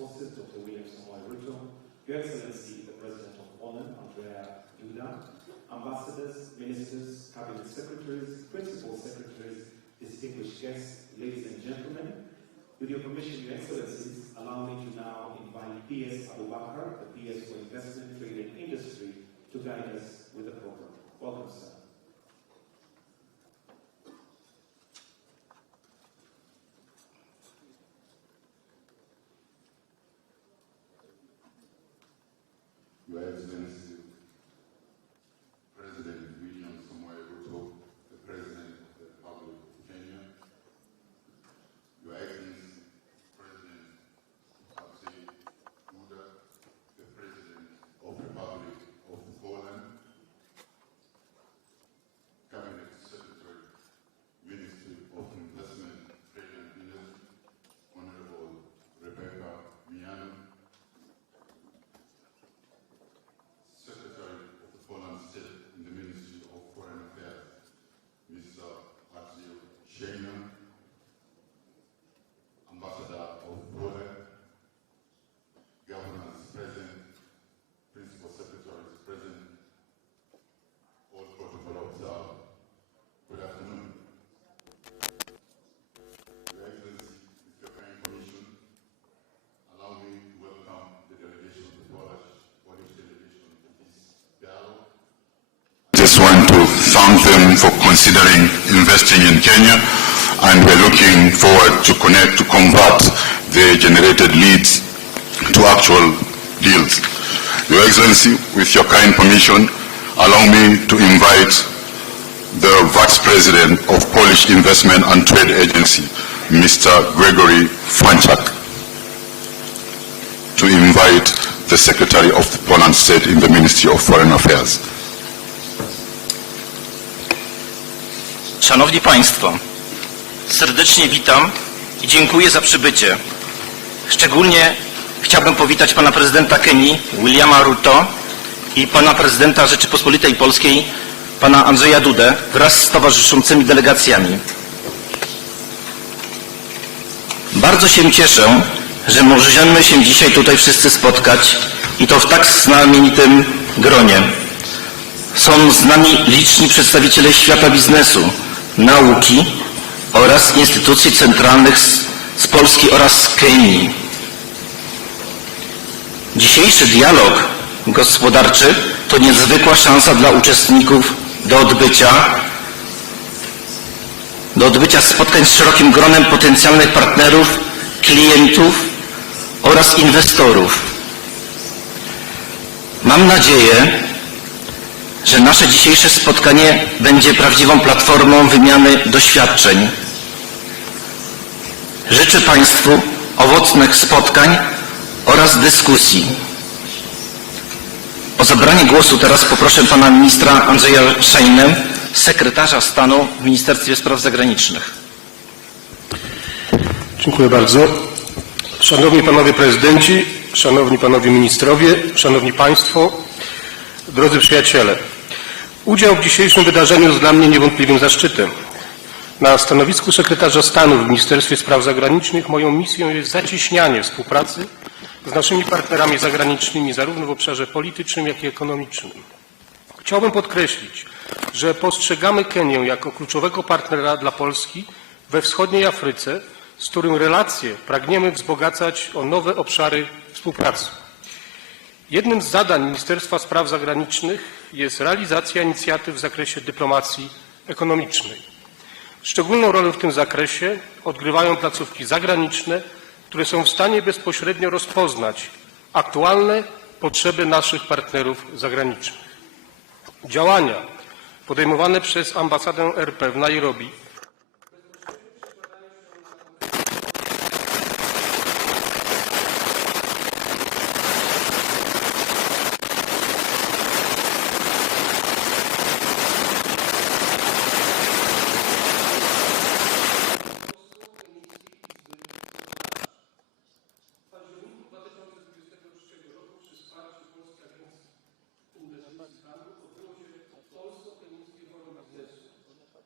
Forces, Dr. William Samoei Ruto, Your Excellency, the President of Poland, Andrzej Duda, ambassadors, ministers, cabinet secretaries, principal secretaries, distinguished guests, ladies and gentlemen. With your permission, Your Excellencies, allow me to now invite PS Abubakar, the PS for Investment, Trade and Industry, to guide us with the program. Welcome, sir. Your Excellency, President William Samoei Ruto, the President of the Republic of Kenya, Your Excellency, President Andrzej Duda, the President of the Republic of Poland, Cabinet Secretary, Ministry of Investment, Trade and Industry, Honorable Rebecca Miano, Secretary of the Poland State in the Ministry of Foreign Affairs, Mr. Andrzej Szejna, Ambassador of Poland, Governors present, Principal Secretaries present, all protocol observed. Good afternoon. Your Excellency, with your kind permission, allow me to welcome the delegation of the Polish delegation to this dialogue. Just want to thank them for considering investing in Kenya, and we're looking forward to connect to convert the generated leads to actual deals. Your Excellency, with your kind permission, allow me to invite the Vice President of Polish Investment and Trade Agency, Mr. Gregory Franczak, to invite the Secretary of the Poland State in the Ministry of Foreign Affairs. Szanowni Państwo, serdecznie witam i dziękuję za przybycie. Szczególnie chciałbym powitać pana prezydenta Kenii, Williama Ruto, i pana prezydenta Rzeczypospolitej Polskiej, pana Andrzeja Dudę, wraz z towarzyszącymi delegacjami. Bardzo się cieszę, że możemy się dzisiaj tutaj wszyscy spotkać i to w tak znamienitym gronie. Są z nami liczni przedstawiciele świata biznesu, nauki oraz instytucji centralnych z Polski oraz z Kenii. Dzisiejszy dialog gospodarczy to niezwykła szansa dla uczestników do odbycia spotkań z szerokim gronem potencjalnych partnerów, klientów oraz inwestorów. Mam nadzieję, że nasze dzisiejsze spotkanie będzie prawdziwą platformą wymiany doświadczeń. Życzę Państwu owocnych spotkań oraz dyskusji. O zabranie głosu teraz poproszę pana ministra Andrzeja Szejnę, sekretarza stanu w Ministerstwie Spraw Zagranicznych. Dziękuję bardzo. Szanowni Panowie Prezydenci, Szanowni Panowie Ministrowie, Szanowni Państwo, drodzy przyjaciele. Udział w dzisiejszym wydarzeniu jest dla mnie niewątpliwym zaszczytem. Na stanowisku sekretarza stanu w Ministerstwie Spraw Zagranicznych moją misją jest zacieśnianie współpracy z naszymi partnerami zagranicznymi zarówno w obszarze politycznym, jak i ekonomicznym. Chciałbym podkreślić, że postrzegamy Kenię jako kluczowego partnera dla Polski we wschodniej Afryce, z którym relacje pragniemy wzbogacać o nowe obszary współpracy. Jednym z zadań Ministerstwa Spraw Zagranicznych jest realizacja inicjatyw w zakresie dyplomacji ekonomicznej. Szczególną rolę w tym zakresie odgrywają placówki zagraniczne, które są w stanie bezpośrednio rozpoznać aktualne potrzeby naszych partnerów zagranicznych. Działania podejmowane przez ambasadę RP w Nairobi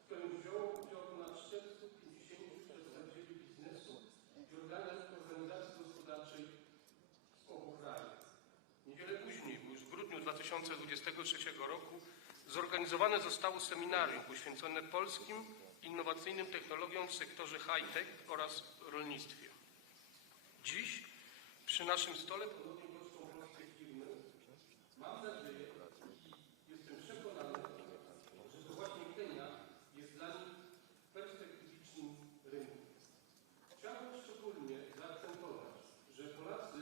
w którym wziął udział 2023 roku zorganizowane zostało seminarium poświęcone polskim innowacyjnym technologiom w sektorze high-tech oraz rolnictwie. Dziś przy naszym stole ponownie goszczą polskie firmy. Mam nadzieję i jestem przekonany, że to właśnie Kenia jest dla nich perspektywicznym rynkiem. Chciałbym szczególnie zaakcentować, że Polacy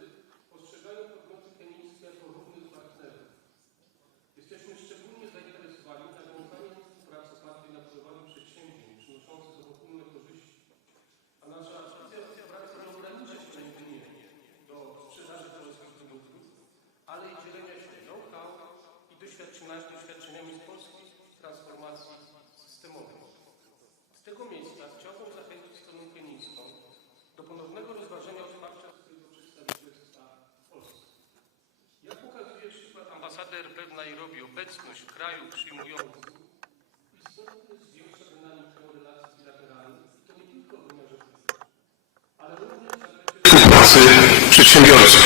postrzegają podmioty kenijskie jako równych partnerów. Jesteśmy szczególnie zainteresowani nawiązaniem współpracy opartej na budowaniu przedsięwzięć przynoszących obopólne korzyści, a nasza współpraca nie ogranicza się jedynie do sprzedaży polskich produktów, ale i dzielenia się know-how i doświadczeniami z polskiej transformacji systemowej. Z tego miejsca chciałbym zachęcić stronę kenijską do ponownego rozważenia otwarcia swojego przedstawicielstwa w Polsce. Jak pokazuje przykład ambasady RP w Nairobi, obecność w kraju przyjmującym istotnie zwiększa dynamikę relacji bilateralnych, i to nie tylko w wymiarze politycznym, ale również w pracy przedsiębiorców.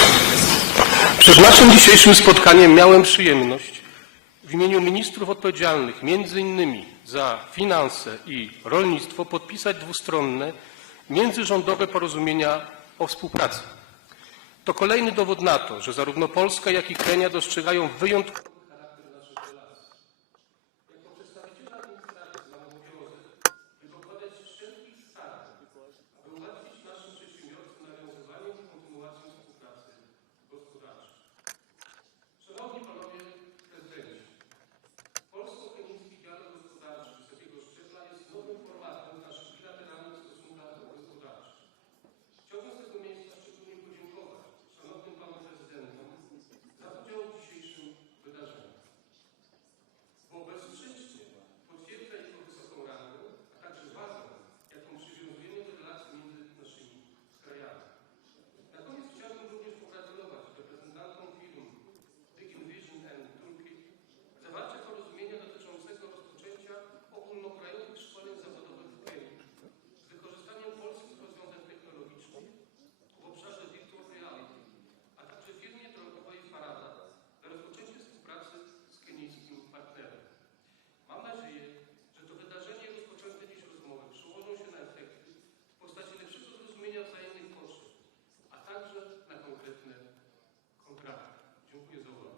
Przed naszym dzisiejszym spotkaniem miałem przyjemność w imieniu ministrów odpowiedzialnych m.in. za finanse i rolnictwo podpisać dwustronne, międzyrządowe porozumienia o współpracy. To kolejny dowód na to, że zarówno Polska, jak i Kenia dostrzegają wyjątkowy charakter naszych relacji. Jako przedstawiciele administracji mam obowiązek, by dokładać wszelkich starań, aby ułatwić naszym przedsiębiorcom nawiązywanie i kontynuację współpracy gospodarczej. Szanowni Panowie Prezydenci, polsko-kenijski dialog gospodarczy wysokiego szczebla jest nowym formatem naszych bilateralnych stosunkach gospodarczych. Chciałbym z tego miejsca szczególnie podziękować szanownym Panom Prezydentom za udział w dzisiejszym wydarzeniu, bo bezsprzecznie potwierdza jego wysoką rangę, a także wagę, jaką przywiązujemy do relacji między naszymi krajami. Na koniec chciałbym również pogratulować reprezentantom firm Vision and Toolkit zawarcia porozumienia dotyczącego rozpoczęcia ogólnokrajowych szkoleń zawodowych w Kenii z wykorzystaniem polskich rozwiązań technologicznych w obszarze virtual reality, a także firmie drogowej Farada na rozpoczęcie współpracy z kenijskim partnerem. Mam nadzieję, że to wydarzenie i rozpoczęte dziś rozmowy przełożą się na efekty w postaci lepszego zrozumienia wzajemnych potrzeb, a także na konkretne kontrakty. Dziękuję za uwagę.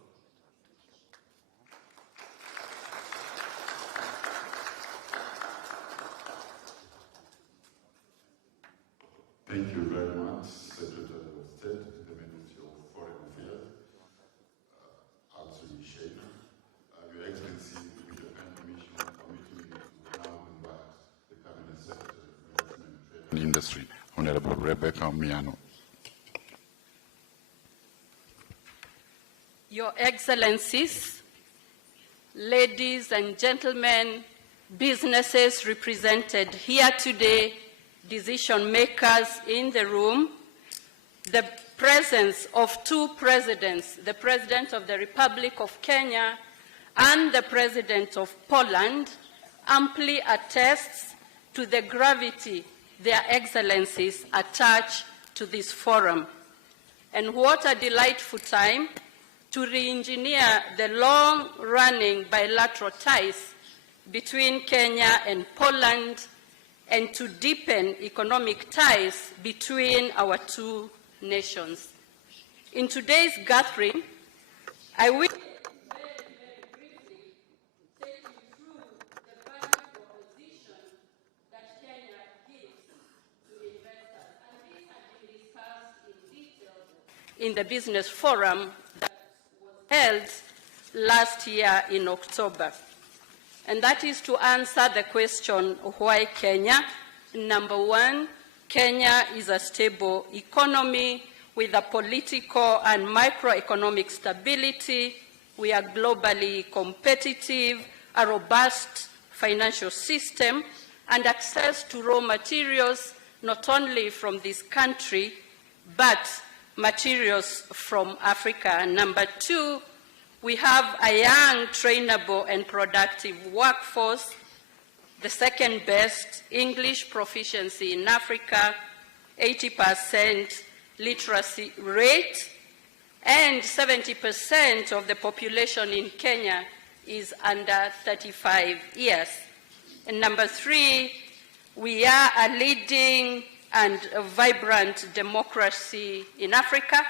Thank you very much, Secretary of State, the Ministry of Foreign Affairs, Archie Sheikh. Your Excellency, the European Commission committee will now invite the Cabinet Secretary for Investment, Trade and Industry, Honorable Rebecca Miano. Your Excellencies, ladies and gentlemen, businesses represented here today, decision makers in the room, the presence of two presidents, the President of the Republic of Kenya and the President of Poland, amply attests to the gravity their excellencies attach to this forum. And what a delightful time to re-engineer the long-running bilateral ties between Kenya and Poland and to deepen economic ties between our two nations. In today's gathering, I will very briefly take you through the value proposition that Kenya gives to investors. And this has been discussed in detail in the business forum that was held last year in October. And that is to answer the question, why Kenya? Number one, Kenya is a stable economy with a political and microeconomic stability. We are globally competitive, a robust financial system, and access to raw materials, not only from this country, but materials from Africa. And number two, we have a young, trainable, and productive workforce, the second best English proficiency in Africa, 80% literacy rate, and 70% of the population in Kenya is under 35 years. And number 3, we are a leading and a vibrant democracy in Africa,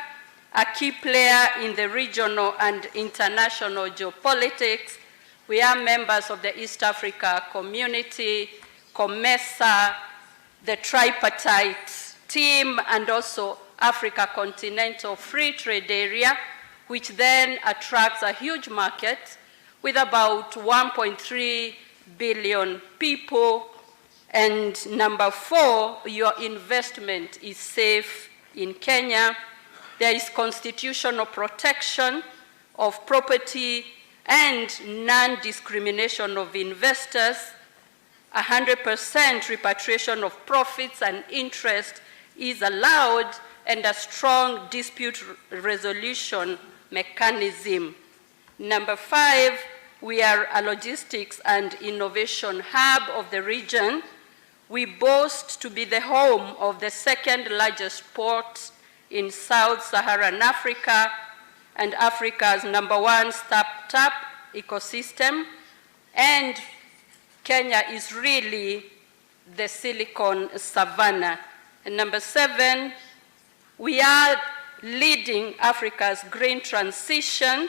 a key player in the regional and international geopolitics. We are members of the East Africa Community, COMESA, the tripartite team, and also Africa Continental Free Trade Area, which then attracts a huge market with about 1.3 billion people. And number 4, your investment is safe in Kenya. There is constitutional protection of property and non-discrimination of investors, 100% repatriation of profits and interest is allowed, and a strong dispute resolution mechanism. Number 5, we are a logistics and innovation hub of the region. We boast to be the home of the second largest port in Sub-Saharan Africa and Africa's #1 startup ecosystem. And Kenya is really the Silicon Savannah. And number 7, we are leading Africa's green transition.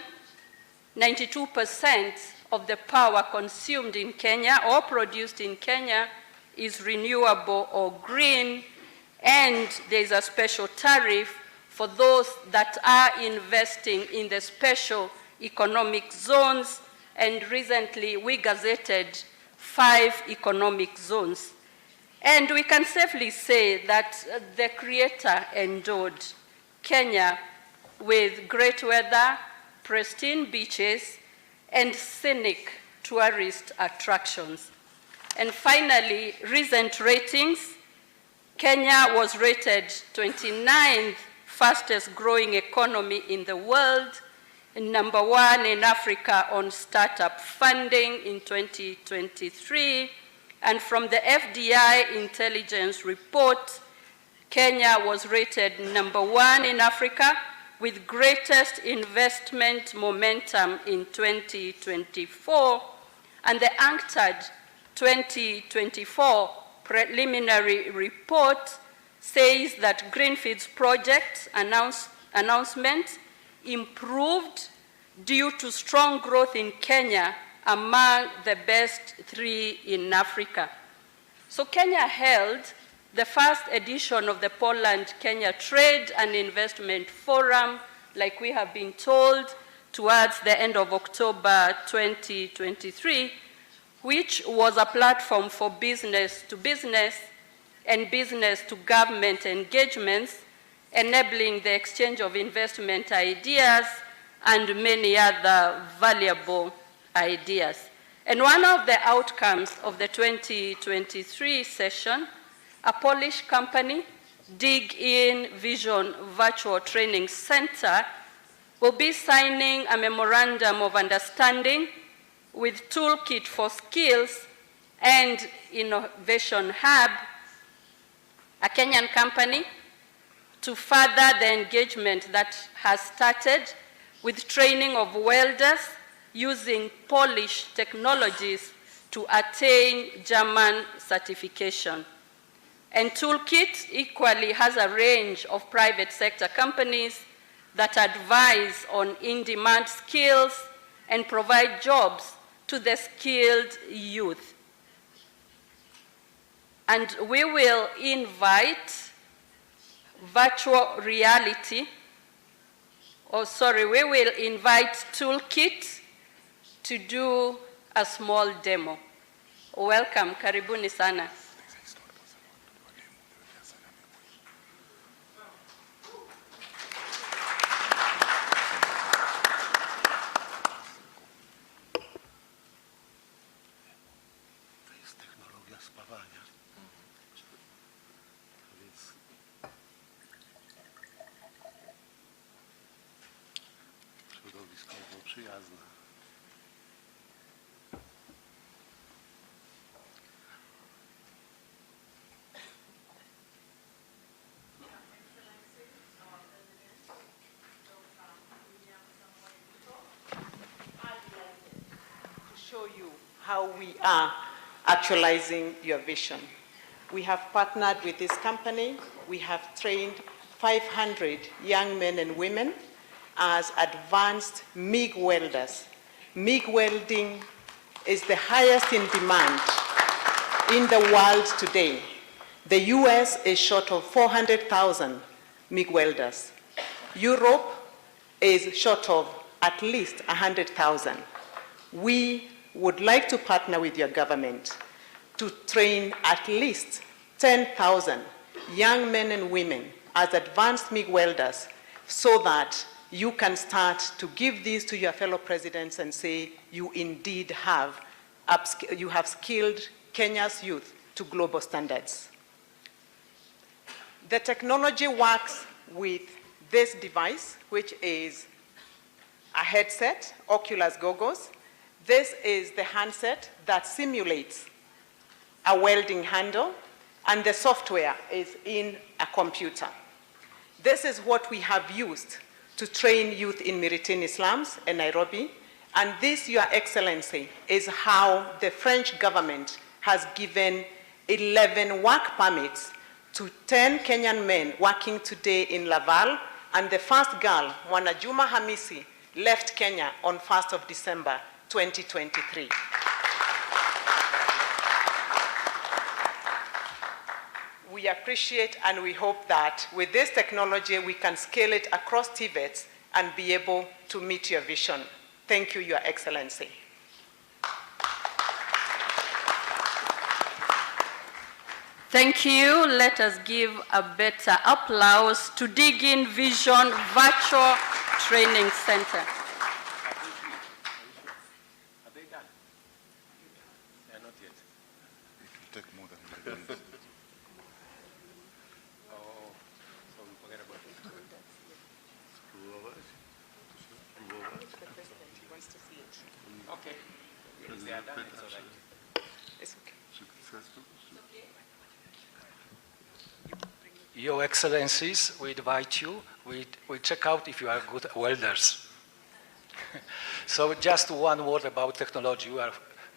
92% of the power consumed in Kenya or produced in Kenya is renewable or green, and there is a special tariff for those that are investing in the special economic zones, and recently we gazetted 5 economic zones. And we can safely say that the Creator endowed Kenya with great weather, pristine beaches, and scenic tourist attractions. And finally, recent ratings, Kenya was rated 29th fastest growing economy in the world, and #1 in Africa on startup funding in 2023. And from the FDI intelligence report, Kenya was rated #1 in Africa with greatest investment momentum in 2024, and the UNCTAD 2024 preliminary report says that Greenfield's project announcement improved due to strong growth in Kenya, among the best 3 in Africa. So Kenya held the first edition of the Poland-Kenya Trade and Investment Forum, like we have been told, towards the end of October 2023, which was a platform for business to business and business to government engagements, enabling the exchange of investment ideas and many other valuable ideas. And one of the outcomes of the 2023 session, a Polish company, Dig In Vision Virtual Training Center, will be signing a memorandum of understanding with Toolkit for Skills and Innovation Hub, a Kenyan company, to further the engagement that has started with training of welders using Polish technologies to attain German certification. And Toolkit equally has a range of private sector companies that advise on in-demand skills and provide jobs to the skilled youth. And we will invite we will invite Toolkit to do a small demo. Welcome, karibuni sana. show you how we are actualizing your vision. We have partnered with this company. We have trained 500 young men and women as advanced MIG welders. MIG welding is the highest in demand in the world today. The US is short of 400,000 MIG welders. Europe is short of at least 100,000. We would like to partner with your government to train at least 10,000 young men and women as advanced MIG welders so that you can start to give these to your fellow presidents and say you indeed have skilled Kenya's youth to global standards. The technology works with this device, which is a headset, Oculus goggles. This is the handset that simulates a welding handle, and the software is in a computer. This is what we have used to train youth in Miritini slums in Nairobi, and this, Your Excellency, is how the French government has given 11 work permits to 10 Kenyan men working today in Laval, and the first girl, Mwanajuma Hamisi, left Kenya on 1st of December 2023. We appreciate and we hope that with this technology we can scale it across TVETs and be able to meet your vision. Thank you, Your Excellency. Thank you. Let us give a better applause to Dig In Vision Virtual Training Center. Your Excellencies, we invite you. We check out if you are good welders. So just one word about technology. We are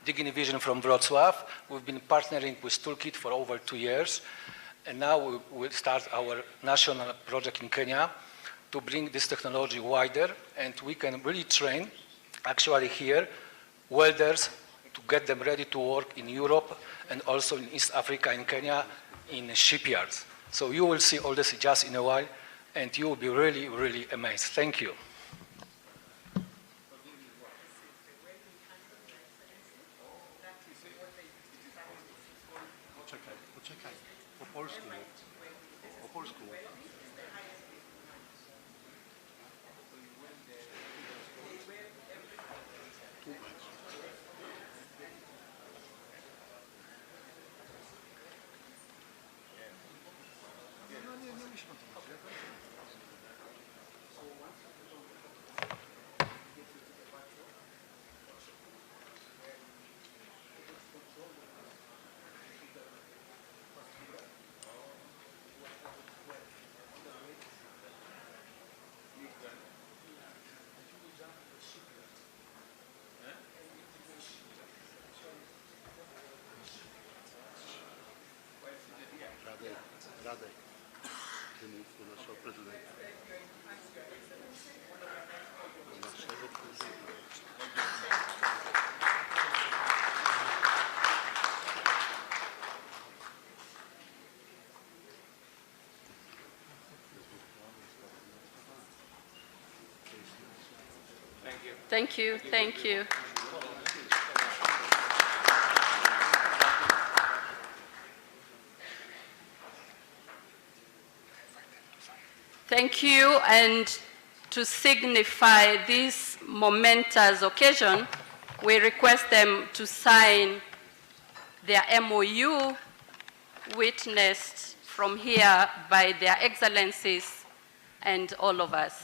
Digging Vision from Wrocław. We've been partnering with Toolkit for over 2 years. And now we will start our national project in Kenya to bring this technology wider. And we can really train, actually here, welders to get them ready to work in Europe and also in East Africa and Kenya in shipyards. So you will see all this just in a while, and you will be really, really amazed. Thank you. Thank you. Thank you. Thank you, and to signify this momentous occasion, we request them to sign their MOU witnessed from here by their excellencies and all of us.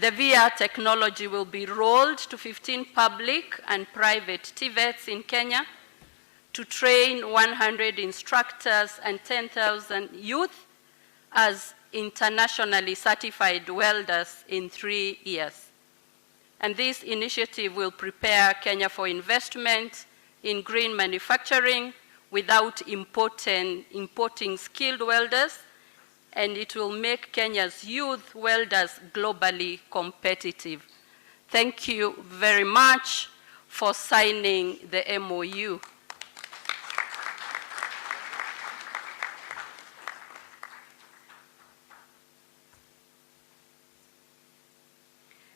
The VR technology will be rolled to 15 public and private TVETs in Kenya to train 100 instructors and 10,000 youth as internationally certified welders in 3 years. And this initiative will prepare Kenya for investment in green manufacturing without importing skilled welders, and it will make Kenya's youth welders globally competitive. Thank you very much for signing the MOU.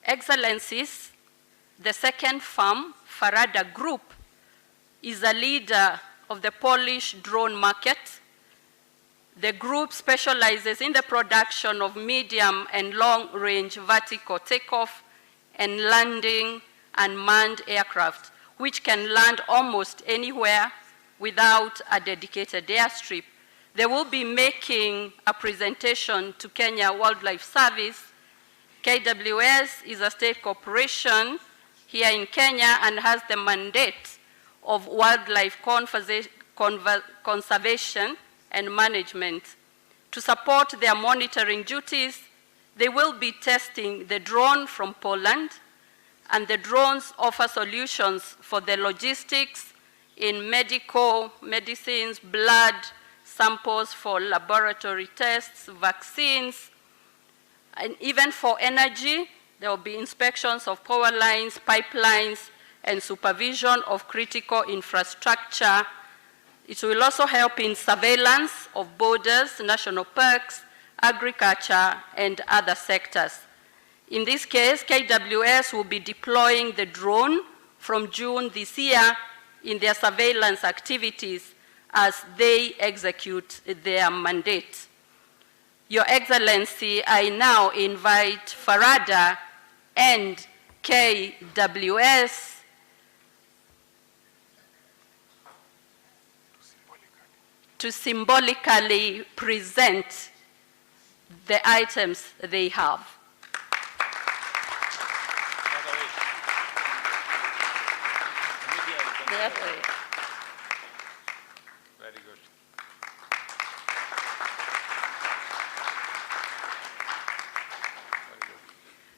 Excellencies, the second firm, Farada Group, is a leader of the Polish drone market. The group specializes in the production of medium and long-range vertical takeoff and landing unmanned aircraft, which can land almost anywhere without a dedicated airstrip. They will be making a presentation to Kenya Wildlife Service. KWS is a state corporation here in Kenya and has the mandate of wildlife conservation and management. To support their monitoring duties, they will be testing the drone from Poland, and the drones offer solutions for the logistics in medicines, blood samples for laboratory tests, vaccines, and even for energy. There will be inspections of power lines, pipelines, and supervision of critical infrastructure. It will also help in surveillance of borders, national parks, agriculture, and other sectors. In this case, KWS will be deploying the drone from June this year in their surveillance activities as they execute their mandate. Your Excellency, I now invite Farada and KWS to symbolically present the items they have. Very good.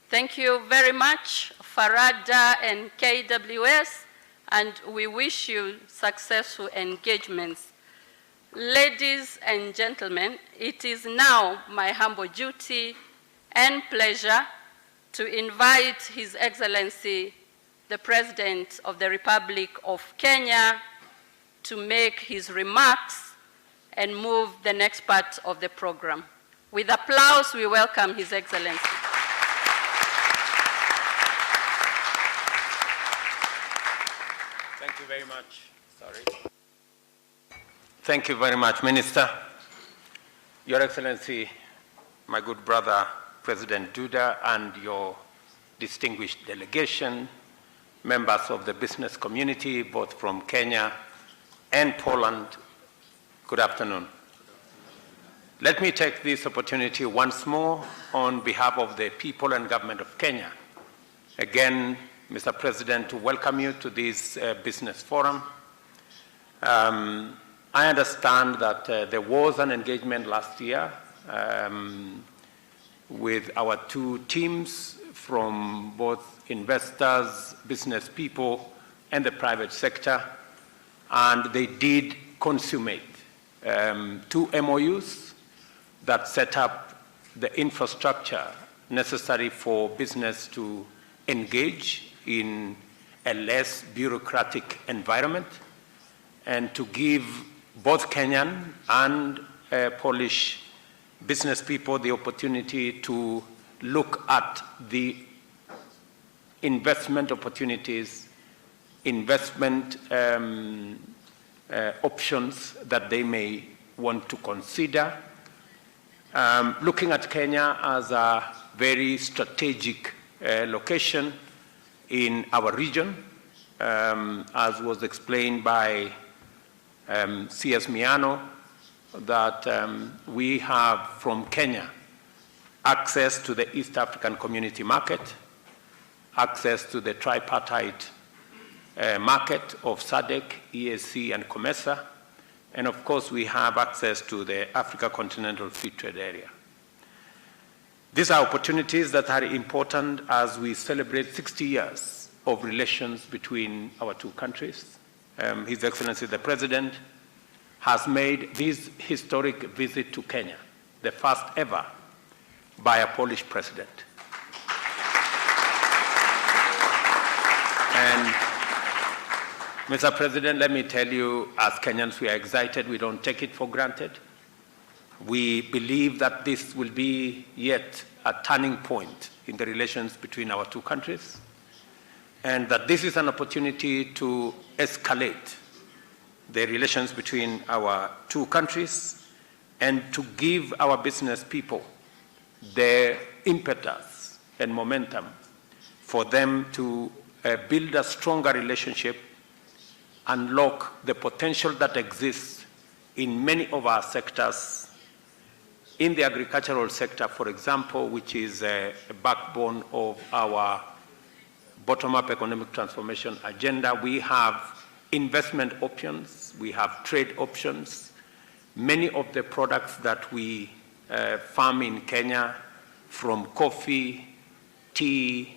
Thank you very much, Farada and KWS, and we wish you successful engagements. Ladies and gentlemen, it is now my humble duty and pleasure to invite His Excellency, the President of the Republic of Kenya, to make his remarks and move the next part of the program. With applause, we welcome His Excellency. Thank you very much. Sorry. Thank you very much, Minister. Your Excellency, my good brother, President Duda, and your distinguished delegation, members of the business community, both from Kenya and Poland, good afternoon. Let me take this opportunity once more on behalf of the people and government of Kenya, again, Mr. President, to welcome you to this business forum. I understand that there was an engagement last year with our two teams from both investors, business people, and the private sector, and they did consummate two MOUs that set up the infrastructure necessary for business to engage in a less bureaucratic environment and to give both Kenyan and Polish business people the opportunity to look at the investment opportunities, investment options that they may want to consider. Looking at Kenya as a very strategic location in our region, as was explained by CS Miano, that we have from Kenya access to the East African Community Market, access to the tripartite market of SADC, EAC, and COMESA, and of course we have access to the Africa Continental Free Trade Area. These are opportunities that are important as we celebrate 60 years of relations between our two countries. His Excellency the President has made this historic visit to Kenya, the first ever by a Polish president. And Mr. President, let me tell you, as Kenyans, we are excited. We don't take it for granted. We believe that this will be yet a turning point in the relations between our two countries, and that this is an opportunity to escalate the relations between our two countries and to give our business people the impetus and momentum for them to build a stronger relationship, unlock the potential that exists in many of our sectors. In the agricultural sector, for example, which is a backbone of our bottom-up economic transformation agenda, we have investment options, we have trade options. Many of the products that we farm in Kenya, from coffee, tea,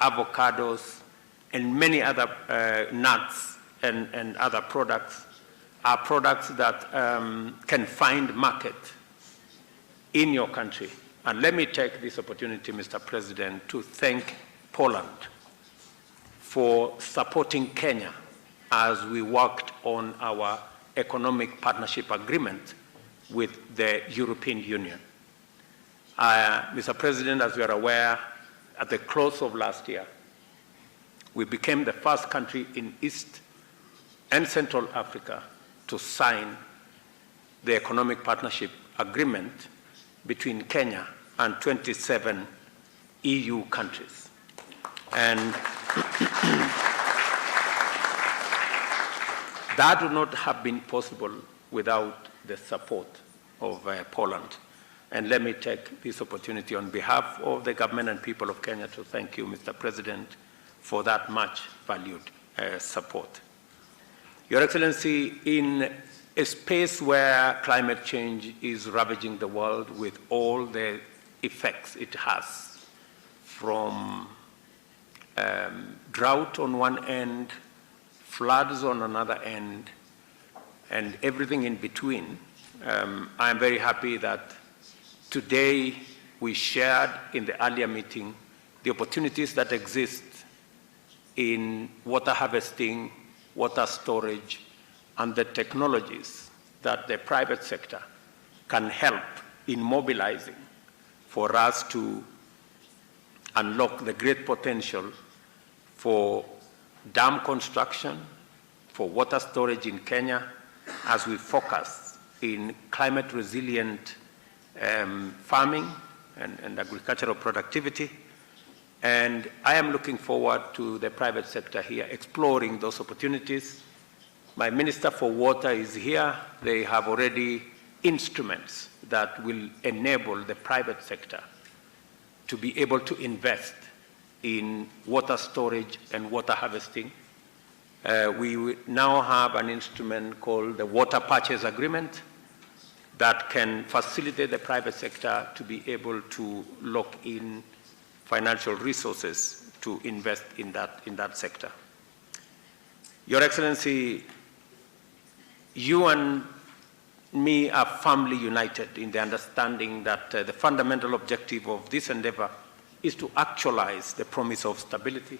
avocados, and many other nuts and other products, are products that can find market in your country. And let me take this opportunity, Mr. President, to thank Poland for supporting Kenya as we worked on our economic partnership agreement with the European Union. Mr. President, as you are aware, at the close of last year, we became the first country in East and Central Africa to sign the economic partnership agreement between Kenya and 27 EU countries. And that would not have been possible without the support of Poland. And let me take this opportunity on behalf of the government and people of Kenya to thank you, Mr. President, for that much valued support. Your Excellency, in a space where climate change is ravaging the world with all the effects it has, from drought on one end, floods on another end, and everything in between, I am very happy that today we shared in the earlier meeting the opportunities that exist in water harvesting, water storage, and the technologies that the private sector can help in mobilizing for us to unlock the great potential for dam construction, for water storage in Kenya, as we focus in climate resilient farming and agricultural productivity. And I am looking forward to the private sector here exploring those opportunities. My Minister for Water is here. They have already instruments that will enable the private sector to be able to invest in water storage and water harvesting. We now have an instrument called the Water Purchase Agreement that can facilitate the private sector to be able to lock in financial resources to invest in that sector. Your Excellency, you and me are firmly united in the understanding that the fundamental objective of this endeavor is to actualize the promise of stability,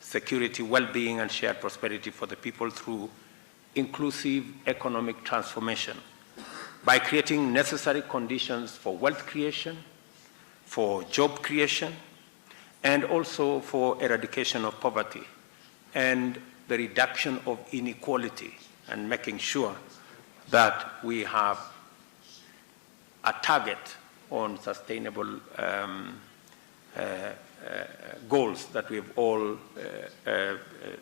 security, well-being, and shared prosperity for the people through inclusive economic transformation by creating necessary conditions for wealth creation, for job creation, and also for eradication of poverty and the reduction of inequality, and making sure that we have a target on sustainable goals that we've all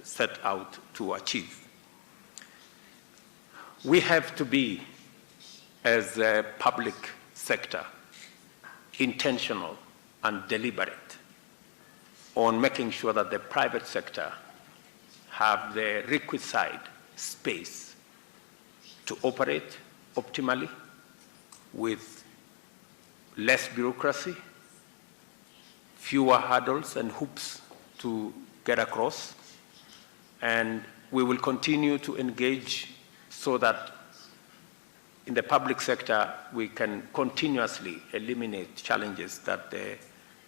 set out to achieve. We have to be, as a public sector, intentional and deliberate on making sure that the private sector have the requisite space to operate optimally with less bureaucracy, fewer hurdles and hoops to get across. And we will continue to engage so that in the public sector, we can continuously eliminate challenges that the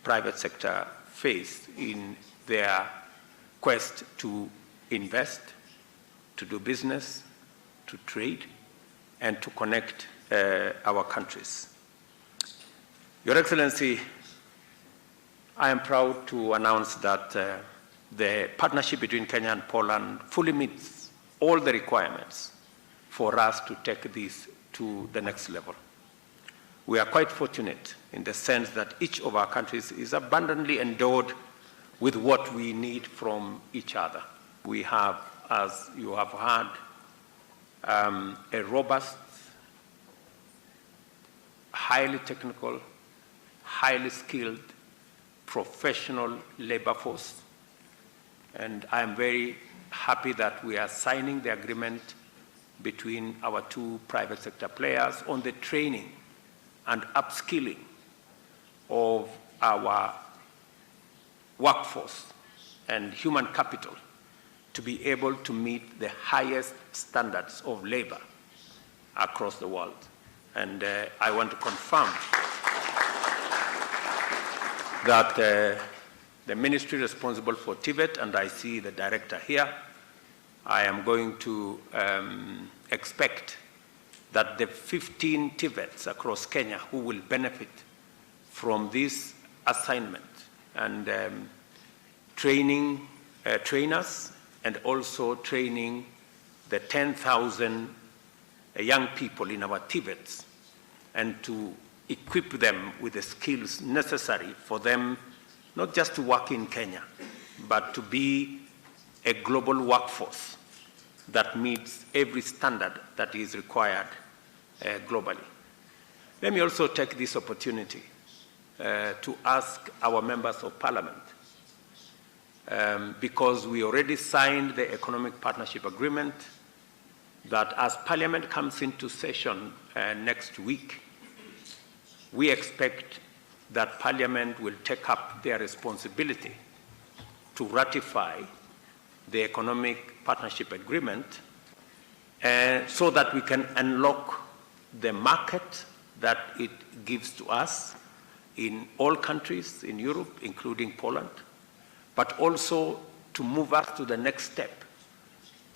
private sector face in their quest to invest, to do business, to trade, and to connect our countries. Your Excellency, I am proud to announce that the partnership between Kenya and Poland fully meets all the requirements for us to take this to the next level. We are quite fortunate in the sense that each of our countries is abundantly endowed with what we need from each other. We have, as you have heard, a robust, highly technical, highly skilled, professional labor force. And I am very happy that we are signing the agreement between our two private sector players on the training and upskilling of our workforce and human capital to be able to meet the highest standards of labor across the world. And I want to confirm that the ministry responsible for TVET, and I see the director here, I am going to expect that the 15 TVETs across Kenya who will benefit from this assignment and training trainers and also training the 10,000 young people in our TVETs and to equip them with the skills necessary for them not just to work in Kenya, but to be a global workforce that meets every standard that is required globally. Let me also take this opportunity to ask our members of parliament, because we already signed the economic partnership agreement, that as parliament comes into session next week, we expect that parliament will take up their responsibility to ratify the economic partnership agreement so that we can unlock the market that it gives to us in all countries in Europe, including Poland, but also to move us to the next step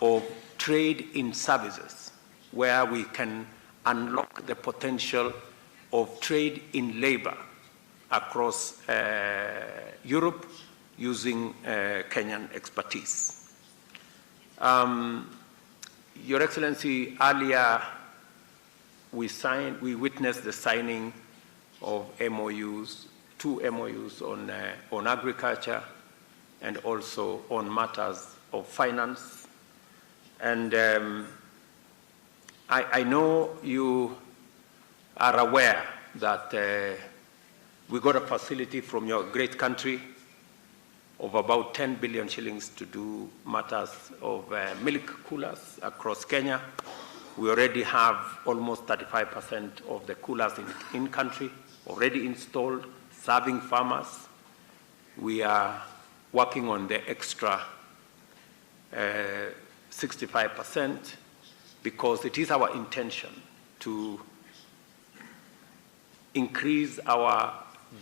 of trade in services, where we can unlock the potential of trade in labor across Europe using Kenyan expertise. Your Excellency, earlier we witnessed the signing of MOUs, 2 MOUs on agriculture and also on matters of finance. And I know you are aware that we got a facility from your great country of about 10 billion shillings to do matters of milk coolers across Kenya. We already have almost 35% of the coolers in country already installed, serving farmers. We are working on the extra 65% because it is our intention to increase our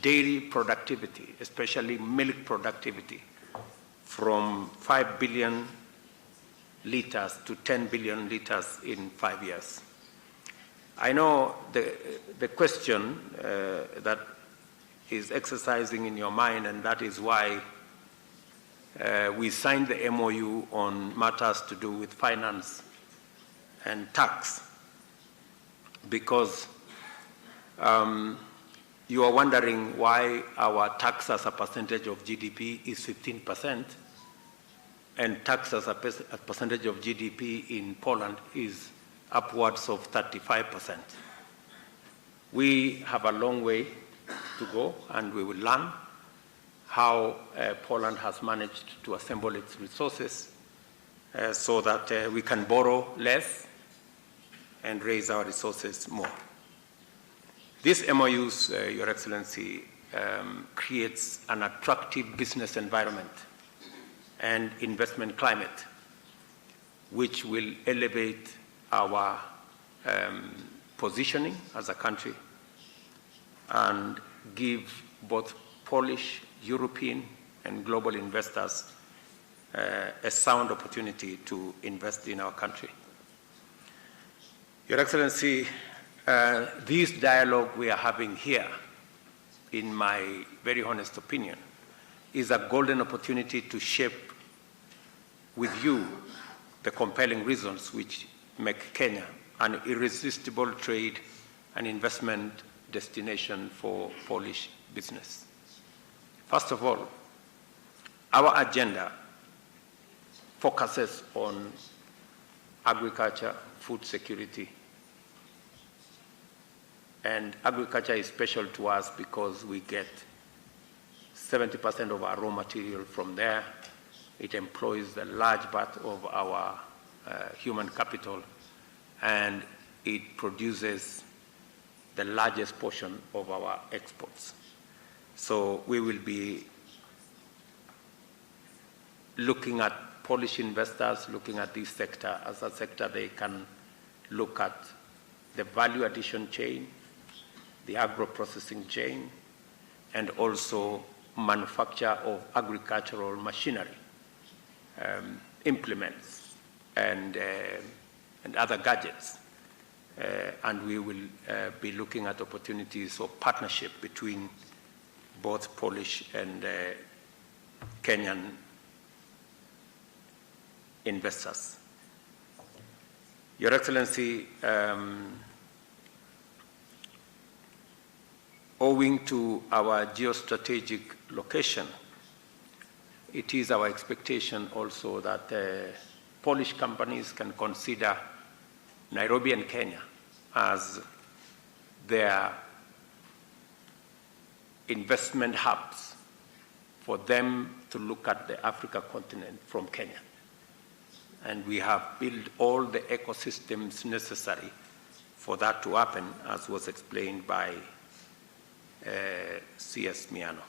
dairy productivity, especially milk productivity, from 5 billion liters to 10 billion liters in 5 years. I know the question that is exercising in your mind, and that is why we signed the MOU on matters to do with finance and tax, because you are wondering why our tax as a percentage of GDP is 15%, and tax as a percentage of GDP in Poland is upwards of 35%. We have a long way to go, and we will learn how Poland has managed to assemble its resources so that we can borrow less and raise our resources more. This MOUs, Your Excellency, creates an attractive business environment and investment climate, which will elevate our positioning as a country and give both Polish, European, and global investors a sound opportunity to invest in our country. Your Excellency, this dialogue we are having here, in my very honest opinion, is a golden opportunity to shape with you the compelling reasons which make Kenya an irresistible trade and investment destination for Polish business. First of all, our agenda focuses on agriculture, food security, and agriculture is special to us because we get 70% of our raw material from there. It employs a large part of our human capital, and it produces the largest portion of our exports. So we will be looking at Polish investors, looking at this sector as a sector they can look at the value addition chain, the agro-processing chain, and also manufacture of agricultural machinery, implements, and other gadgets. And we will be looking at opportunities of partnership between both Polish and Kenyan investors. Your Excellency, owing to our geostrategic location, it is our expectation also that Polish companies can consider Nairobi and Kenya as their investment hubs for them to look at the Africa continent from Kenya. And we have built all the ecosystems necessary for that to happen, as was explained by CS Miano.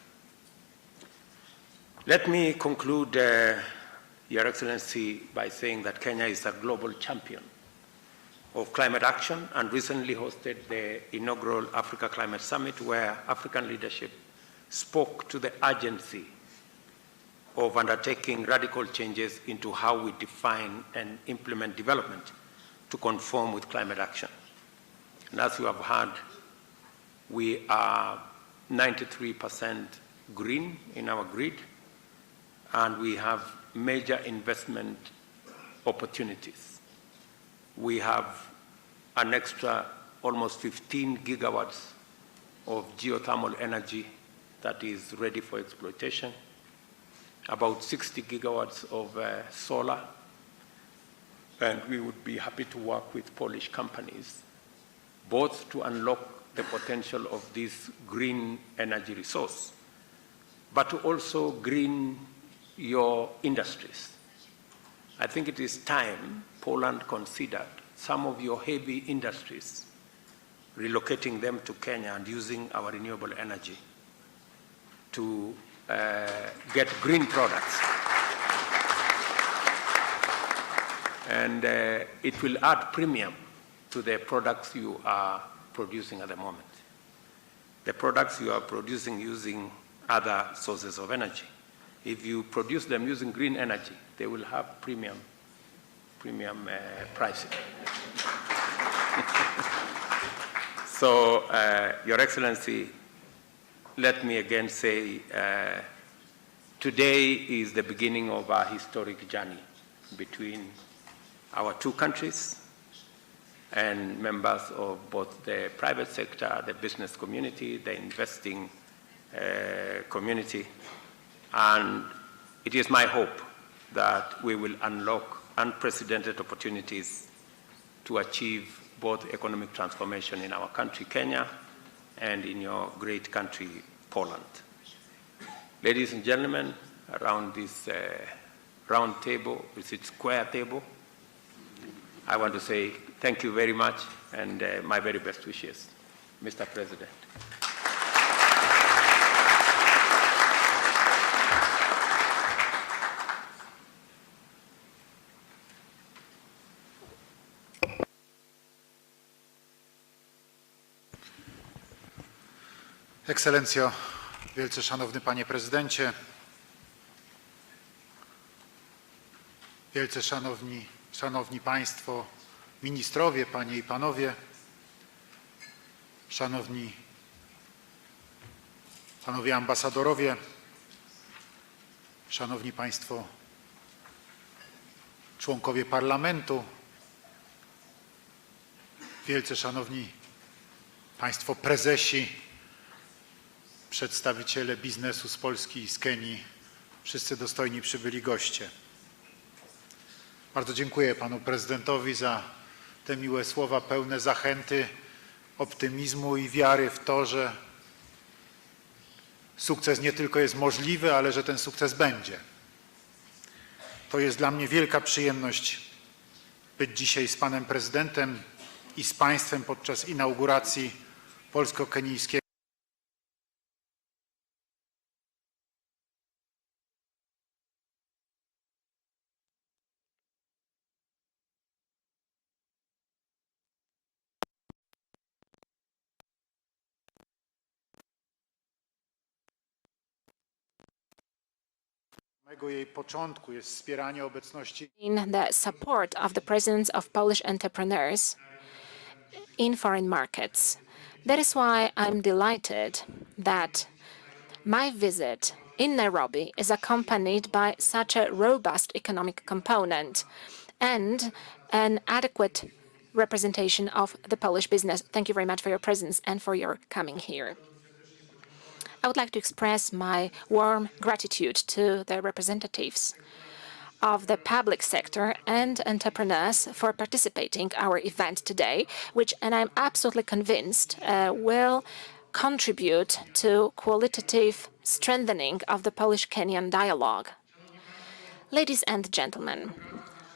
Let me conclude, Your Excellency, by saying that Kenya is a global champion of climate action and recently hosted the inaugural Africa Climate Summit, where African leadership spoke to the urgency of undertaking radical changes into how we define and implement development to conform with climate action. And as you have heard, we are 93% green in our grid, and we have major investment opportunities. We have an extra almost 15 gigawatts of geothermal energy that is ready for exploitation, about 60 gigawatts of solar, and we would be happy to work with Polish companies, both to unlock the potential of this green energy resource, but to also green your industries. I think it is time Poland considered some of your heavy industries, relocating them to Kenya and using our renewable energy to get green products. And it will add premium to the products you are producing at the moment. The products you are producing using other sources of energy. If you produce them using green energy, they will have premium pricing. So, Your Excellency, let me again say, today is the beginning of our historic journey between our two countries and members of both the private sector, the business community, the investing community. And it is my hope that we will unlock unprecedented opportunities to achieve both economic transformation in our country, Kenya, and in your great country, Poland. Ladies and gentlemen, around this round table, this square table, I want to say thank you very much and my very best wishes, Mr. President. Ekscelencjo, wielce szanowny panie prezydencie, wielce szanowni państwo ministrowie, panie i panowie, szanowni panowie ambasadorowie, szanowni państwo członkowie parlamentu, wielce szanowni państwo prezesi, przedstawiciele biznesu z Polski i z Kenii, wszyscy dostojni przybyli goście. Bardzo dziękuję panu prezydentowi za te miłe słowa pełne zachęty, optymizmu i wiary w to, że sukces nie tylko jest możliwy, ale że ten sukces będzie. To jest dla mnie wielka przyjemność być dzisiaj z panem prezydentem i z państwem podczas inauguracji polsko-kenijskiego jej początku jest wspieranie obecności in the support of the presence of Polish entrepreneurs in foreign markets. That is why I'm delighted that my visit in Nairobi is accompanied by such a robust economic component and an adequate representation of the Polish business. Thank you very much for your presence and for your coming here. I would like to express my warm gratitude to the representatives of the public sector and entrepreneurs for participating in our event today, which, and I'm absolutely convinced, will contribute to qualitative strengthening of the Polish-Kenyan dialogue. Ladies and gentlemen,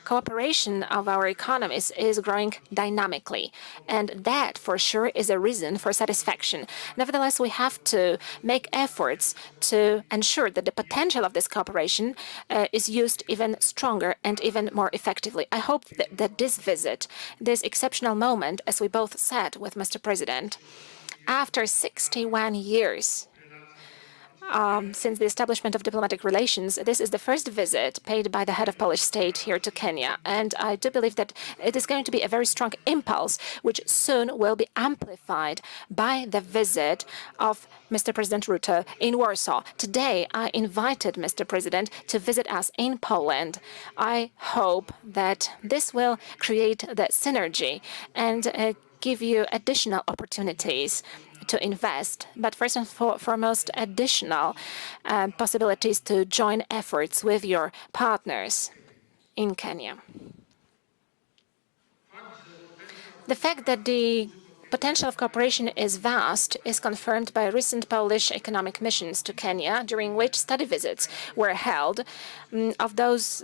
cooperation of our economies is growing dynamically, and that for sure is a reason for satisfaction. Nevertheless, we have to make efforts to ensure that the potential of this cooperation is used even stronger and even more effectively. I hope that this visit, this exceptional moment, as we both said with Mr. President, after 61 years since the establishment of diplomatic relations, this is the first visit paid by the head of Polish state here to Kenya. And I do believe that it is going to be a very strong impulse, which soon will be amplified by the visit of Mr. President Ruto in Warsaw. Today, I invited Mr. President to visit us in Poland. I hope that this will create the synergy and give you additional opportunities to invest, but first and foremost, additional possibilities to join efforts with your partners in Kenya. The fact that the potential of cooperation is vast is confirmed by recent Polish economic missions to Kenya, during which study visits were held of those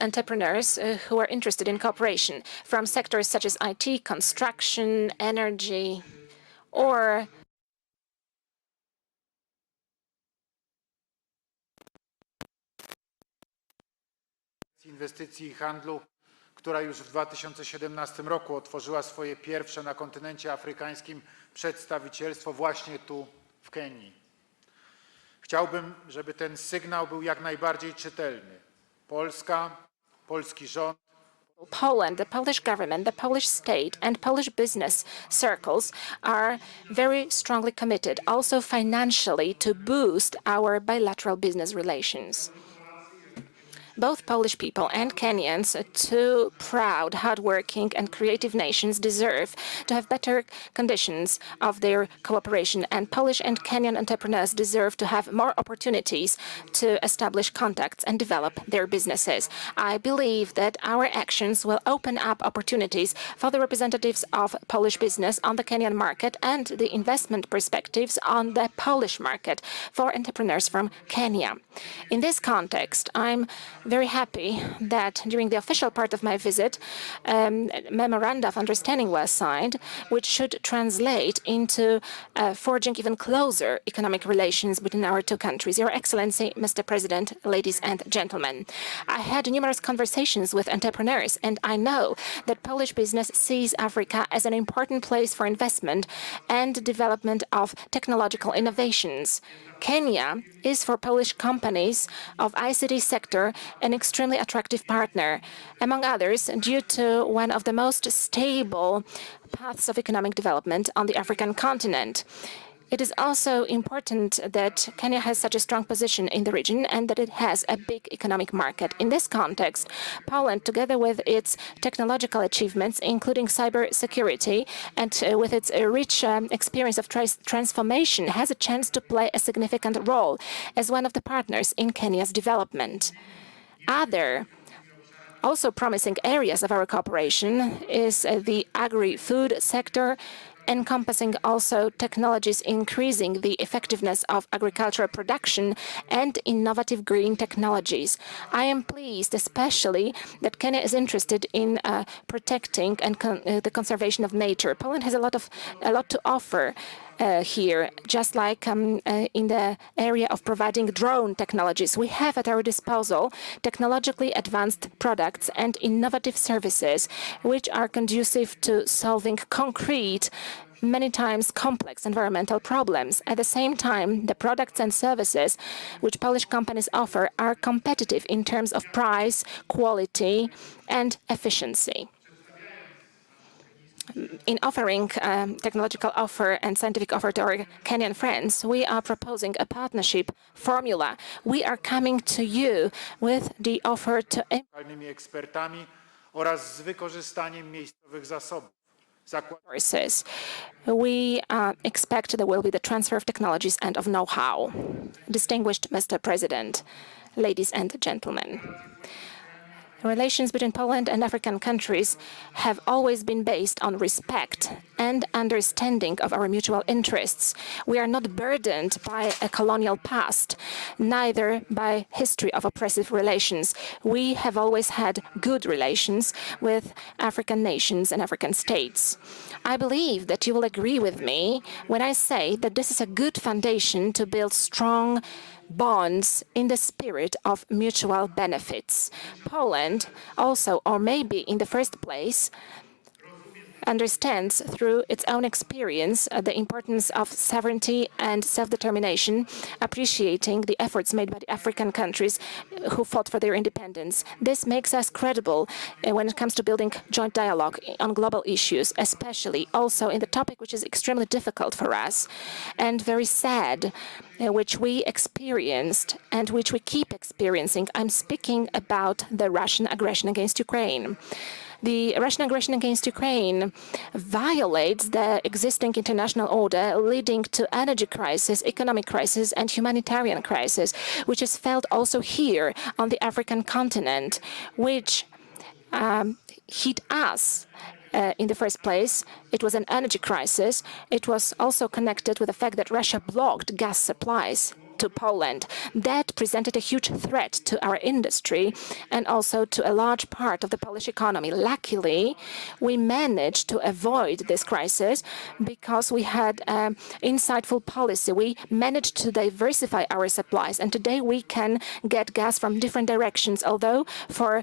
entrepreneurs who are interested in cooperation from sectors such as IT, construction, energy, or inwestycji i handlu, która już w 2017 roku otworzyła swoje pierwsze na kontynencie afrykańskim przedstawicielstwo właśnie tu w Kenii. Chciałbym, żeby ten sygnał był jak najbardziej czytelny. Polska, polski rząd, Poland, the Polish government, the Polish state, and Polish business circles are very strongly committed, also financially, to boost our bilateral business relations. Both Polish people and Kenyans, two proud, hardworking, and creative nations, deserve to have better conditions of their cooperation, and Polish and Kenyan entrepreneurs deserve to have more opportunities to establish contacts and develop their businesses. I believe that our actions will open up opportunities for the representatives of Polish business on the Kenyan market and the investment perspectives on the Polish market for entrepreneurs from Kenya. In this context, I'm very happy that during the official part of my visit, memoranda of understanding was signed, which should translate into forging even closer economic relations between our two countries. Your Excellency, Mr. President, ladies and gentlemen, I had numerous conversations with entrepreneurs, and I know that Polish business sees Africa as an important place for investment and development of technological innovations. Kenya is for Polish companies of ICT sector an extremely attractive partner, among others, due to one of the most stable paths of economic development on the African continent. It is also important that Kenya has such a strong position in the region and that it has a big economic market. In this context, Poland, together with its technological achievements, including cybersecurity, and with its rich experience of transformation, has a chance to play a significant role as one of the partners in Kenya's development. Other also promising areas of our cooperation is the agri-food sector, encompassing also technologies increasing the effectiveness of agricultural production and innovative green technologies. I am pleased especially that Kenya is interested in protecting and the conservation of nature. Poland has a lot to offer here, just like in the area of providing drone technologies. We have at our disposal technologically advanced products and innovative services which are conducive to solving concrete, many times complex environmental problems. At the same time, the products and services which Polish companies offer are competitive in terms of price, quality, and efficiency. In offering technological offer and scientific offer to our Kenyan friends, we are proposing a partnership formula. We are coming to you with the offer to ekspertami oraz z wykorzystaniem miejscowych zasobów. Resources. We expect there will be the transfer of technologies and of know-how. Distinguished Mr. President, ladies and gentlemen, relations between Poland and African countries have always been based on respect and understanding of our mutual interests. We are not burdened by a colonial past, neither by history of oppressive relations. We have always had good relations with African nations and African states. I believe that you will agree with me when I say that this is a good foundation to build strong bonds in the spirit of mutual benefits. Poland also, or maybe in the first place, understands through its own experience the importance of sovereignty and self-determination, appreciating the efforts made by the African countries who fought for their independence. This makes us credible when it comes to building joint dialogue on global issues, especially also in the topic which is extremely difficult for us and very sad, which we experienced and which we keep experiencing. I'm speaking about the Russian aggression against Ukraine. The Russian aggression against Ukraine violates the existing international order, leading to energy crisis, economic crisis, and humanitarian crisis, which is felt also here on the African continent, which hit us. In the first place, it was an energy crisis. It was also connected with the fact that Russia blocked gas supplies to Poland. That presented a huge threat to our industry and also to a large part of the Polish economy. Luckily, we managed to avoid this crisis because we had an insightful policy. We managed to diversify our supplies, and today we can get gas from different directions, although for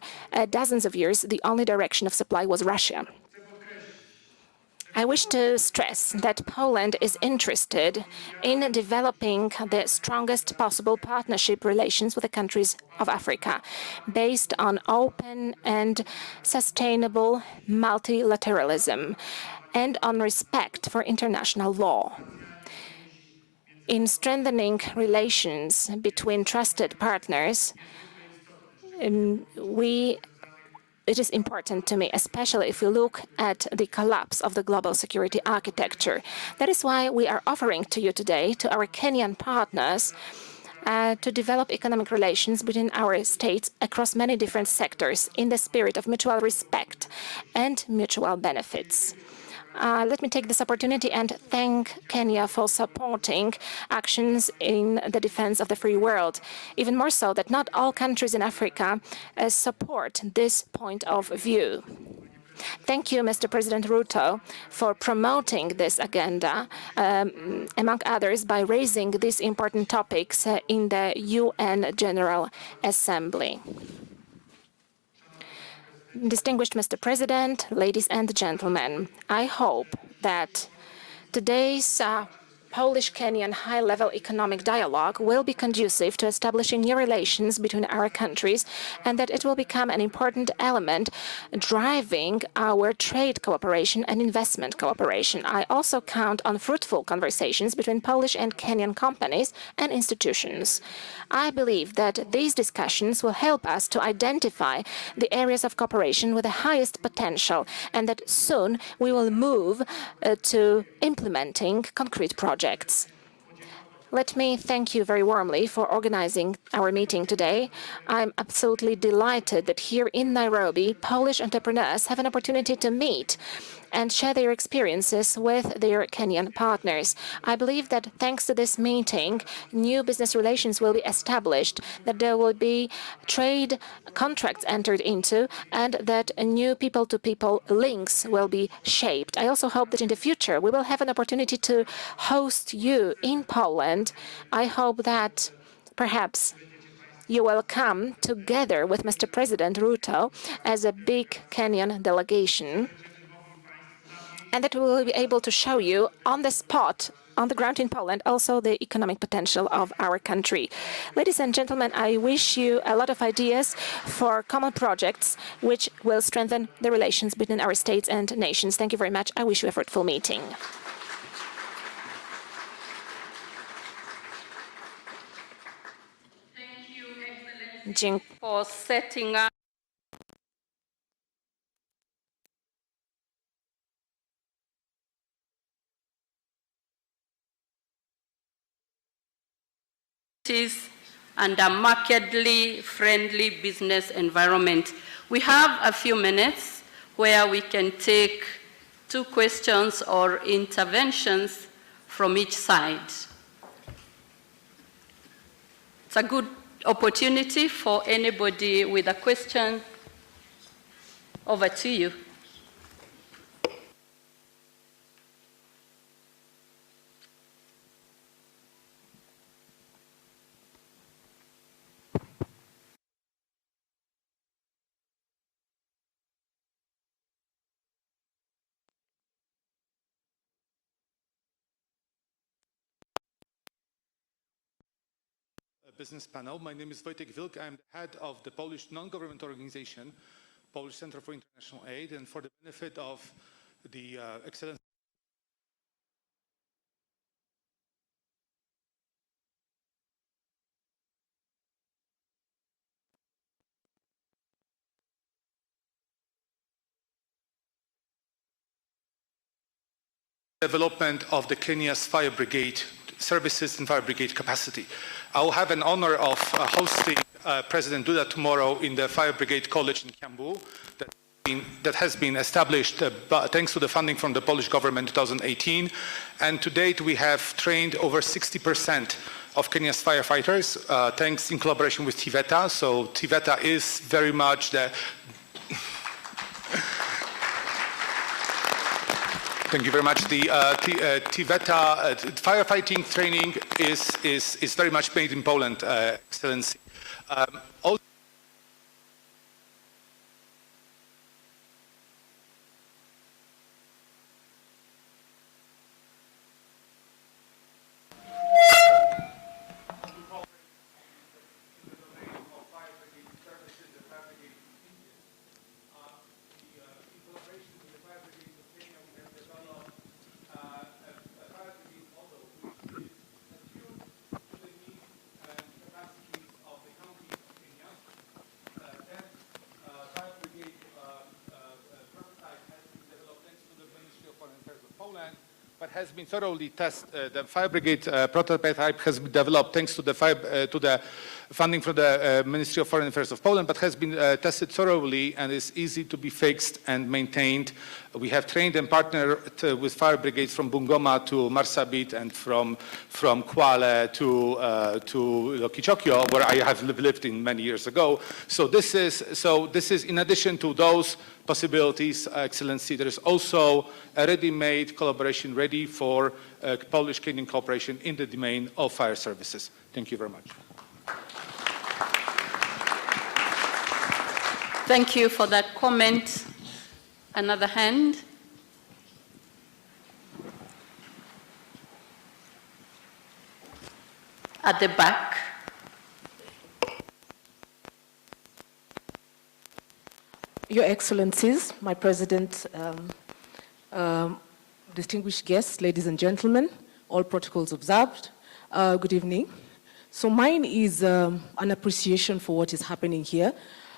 dozens of years the only direction of supply was Russia. I wish to stress that Poland is interested in developing the strongest possible partnership relations with the countries of Africa, based on open and sustainable multilateralism and on respect for international law. In strengthening relations between trusted partners, it is important to me, especially if we look at the collapse of the global security architecture. That is why we are offering to you today, to our Kenyan partners, to develop economic relations between our states across many different sectors in the spirit of mutual respect and mutual benefits. Let me take this opportunity and thank Kenya for supporting actions in the defense of the free world. Even more so that not all countries in Africa support this point of view. Thank you, Mr. President Ruto, for promoting this agenda, among others, by raising these important topics in the UN General Assembly. Distinguished Mr. President, ladies and gentlemen, I hope that today's Polish-Kenyan high-level economic dialogue will be conducive to establishing new relations between our countries and that it will become an important element driving our trade cooperation and investment cooperation. I also count on fruitful conversations between Polish and Kenyan companies and institutions. I believe that these discussions will help us to identify the areas of cooperation with the highest potential and that soon we will move to implementing concrete projects. Let me thank you very warmly for organizing our meeting today. I'm absolutely delighted that here in Nairobi, Polish entrepreneurs have an opportunity to meet and share their experiences with their Kenyan partners. I believe that thanks to this meeting, new business relations will be established, that there will be trade contracts entered into, and that new people-to-people links will be shaped. I also hope that in the future we will have an opportunity to host you in Poland. I hope that perhaps you will come together with Mr. President Ruto as a big Kenyan delegation, and that we will be able to show you on the spot, on the ground in Poland, also the economic potential of our country. Ladies and gentlemen, I wish you a lot of ideas for common projects which will strengthen the relations between our states and nations. Thank you very much. I wish you a fruitful meeting. Thank you, Excellency, for setting up and a markedly friendly business environment. We have a few minutes where we can take 2 questions or interventions from each side. It's a good opportunity for anybody with a question. Over to you. Business panel. My name is Wojtek Wilk. I'm the head of the Polish non-government organization, Polish Center for International Aid, and for the benefit of the excellence development of the Kenya's fire brigade services and fire brigade capacity. I will have an honor of hosting President Duda tomorrow in the Fire Brigade College in Kiambu that has been established thanks to the funding from the Polish government in 2018. And to date, we have trained over 60% of Kenya's firefighters, thanks in collaboration with TVETA. So TVETA is very much the Thank you very much. The TVETA firefighting training is very much made in Poland, Excellency. Also, has been thoroughly tested. The fire brigade prototype has been developed thanks to the funding from the Ministry of Foreign Affairs of Poland, but has been tested thoroughly and is easy to be fixed and maintained. We have trained and partnered with fire brigades from Bungoma to Marsabit and from Kwale to Lokichokio, where I have lived in many years ago. So this is in addition to those possibilities, Excellency, there is also a ready-made collaboration ready for Polish-Kenyan cooperation in the domain of fire services. Thank you very much. Thank you for that comment. Another hand. At the back. Your Excellencies, my President, distinguished guests, ladies and gentlemen, all protocols observed, good evening. So mine is an appreciation for what is happening here.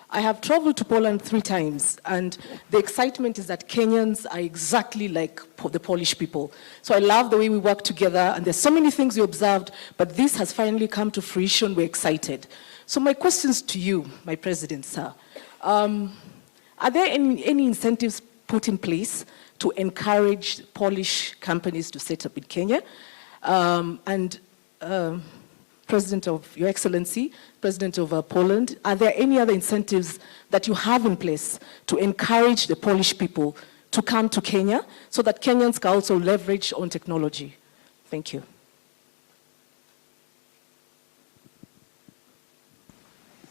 I have traveled to Poland 3 times, and the excitement is that Kenyans are exactly like the Polish people. So I love the way we work together, and there's so many things we observed, but this has finally come to fruition. We're excited. So my questions to you, my President, sir. Are there any incentives put in place to encourage Polish companies to set up in Kenya? President of Your Excellency, President of Poland, are there any other incentives that you have in place to encourage the Polish people to come to Kenya so that Kenyans can also leverage on technology? Thank you.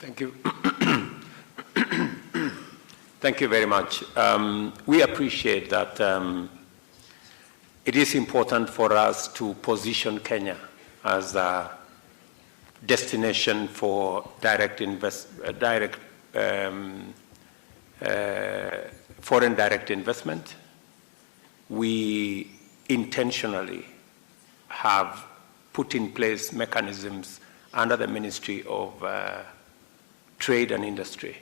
Thank you. Thank you very much. We appreciate that it is important for us to position Kenya as a destination for foreign direct investment. We intentionally have put in place mechanisms under the Ministry of Trade and Industry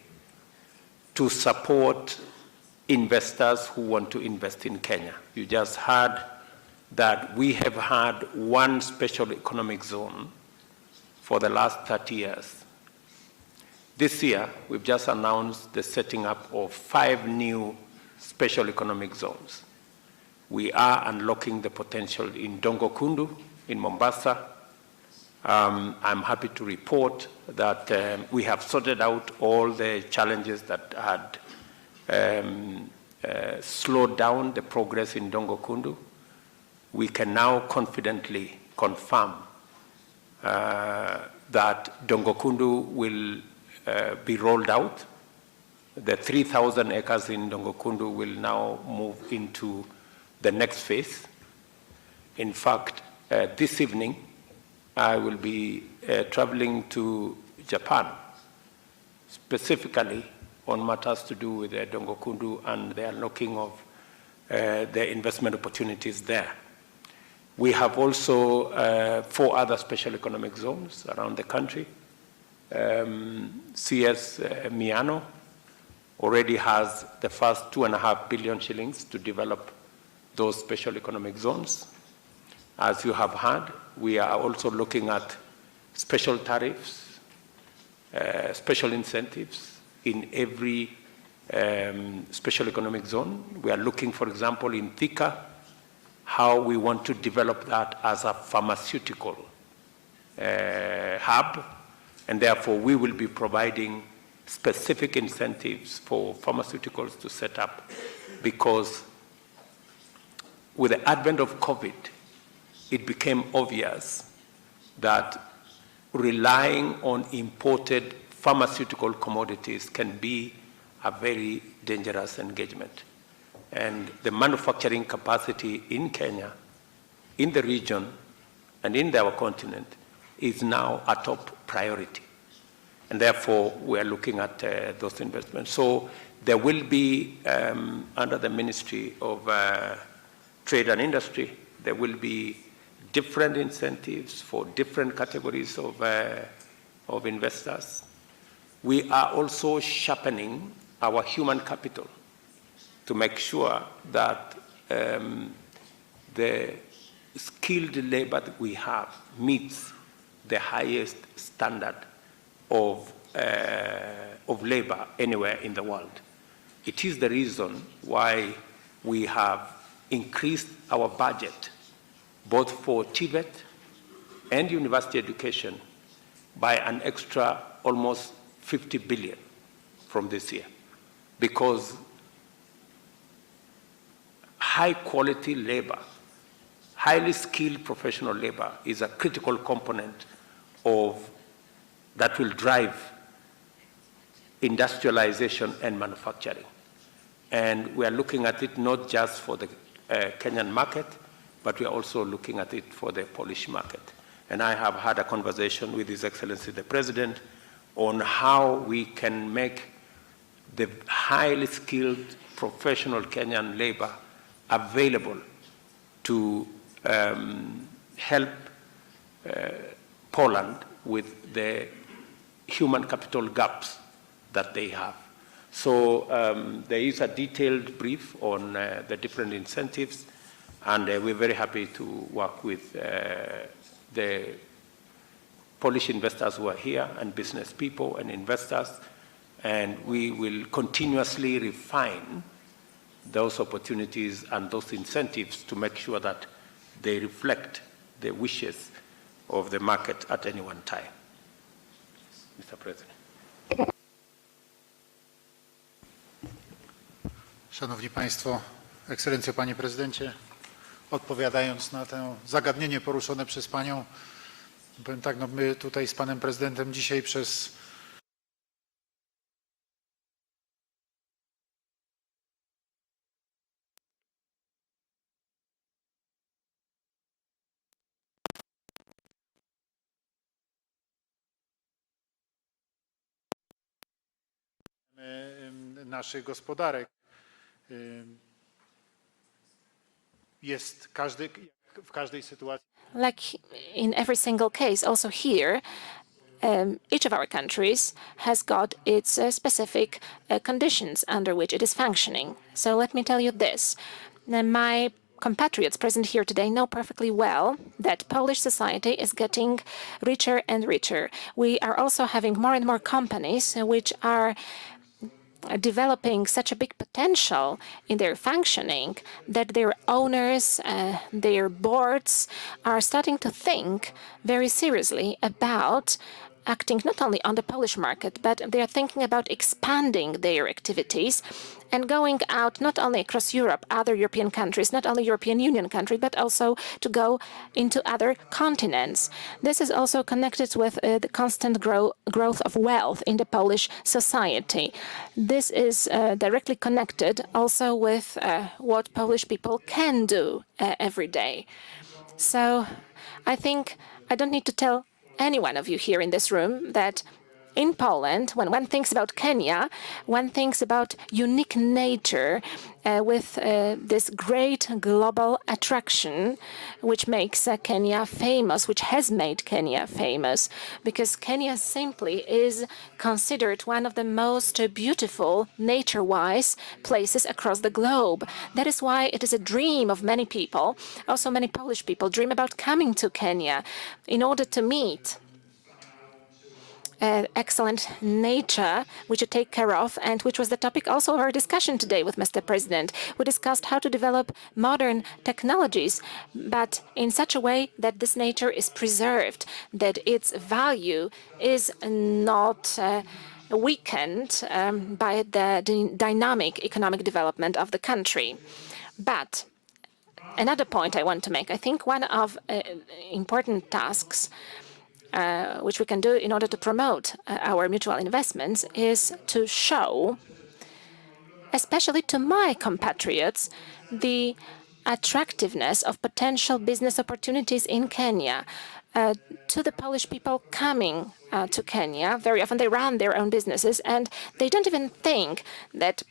to support investors who want to invest in Kenya. You just heard that we have had one special economic zone for the last 30 years. This year, we've just announced the setting up of 5 new special economic zones. We are unlocking the potential in Dongo Kundu, in Mombasa. I'm happy to report that we have sorted out all the challenges that had slowed down the progress in Dongo Kundu. We can now confidently confirm that Dongo Kundu will be rolled out. The 3,000 acres in Dongo Kundu will now move into the next phase. In fact, this evening, I will be traveling to Japan, specifically on matters to do with Dongo Kundu and the unlocking of the investment opportunities there. We have also 4 other special economic zones around the country. CS Miano already has the first 2.5 billion shillings to develop those special economic zones. As you have heard, we are also looking at special tariffs, special incentives in every special economic zone. We are looking, for example, in Thika, how we want to develop that as a pharmaceutical hub, and therefore we will be providing specific incentives for pharmaceuticals to set up, because with the advent of COVID, it became obvious that relying on imported pharmaceutical commodities can be a very dangerous engagement. And the manufacturing capacity in Kenya, in the region, and in our continent is now a top priority. And therefore, we are looking at those investments. So there will be, under the Ministry of Trade and Industry, there will be different incentives for different categories of investors. We are also sharpening our human capital to make sure that the skilled labor that we have meets the highest standard of labor anywhere in the world. It is the reason why we have increased our budget, both for TVET and university education, by an extra almost 50 billion from this year, because high quality labor, highly skilled professional labor is a critical component of that will drive industrialization and manufacturing. And we are looking at it not just for the Kenyan market, but we are also looking at it for the Polish market. And I have had a conversation with His Excellency the President on how we can make the highly skilled professional Kenyan labor available to help Poland with the human capital gaps that they have. So there is a detailed brief on the different incentives, and we're very happy to work with the Polish investors who are here, and business people and investors, and we will continuously refine those opportunities and those incentives to make sure that they reflect the wishes of the market at any one time. Mr. President. Szanowni Państwo, Ekscelencjo Panie Prezydencie, odpowiadając na to zagadnienie poruszone przez Panią, powiem tak, no my tutaj z Panem Prezydentem dzisiaj przez naszych gospodarek. Jest w każdej sytuacji. Like in every single case, also here, each of our countries has got its specific conditions under which it is functioning. So let me tell you this. My compatriots present here today know perfectly well that Polish society is getting richer and richer. We are also having more and more companies which are developing such a big potential in their functioning that their owners, their boards are starting to think very seriously about acting not only on the Polish market, but they are thinking about expanding their activities and going out not only across Europe, other European countries, not only European Union countries, but also to go into other continents. This is also connected with the constant growth of wealth in the Polish society. This is directly connected also with what Polish people can do every day. So I think I don't need to tell any one of you here in this room that in Poland, when one thinks about Kenya, one thinks about unique nature with this great global attraction which makes Kenya famous, which has made Kenya famous, because Kenya simply is considered one of the most beautiful, nature-wise places across the globe. That is why it is a dream of many people. Also, many Polish people dream about coming to Kenya in order to meet excellent nature, which you take care of, and which was the topic also of our discussion today with Mr. President. We discussed how to develop modern technologies, but in such a way that this nature is preserved, that its value is not weakened by the dynamic economic development of the country. But another point I want to make, I think one of important tasks which we can do in order to promote our mutual investments is to show, especially to my compatriots, the attractiveness of potential business opportunities in Kenya. To the Polish people coming to Kenya, very often they run their own businesses and they don't even think that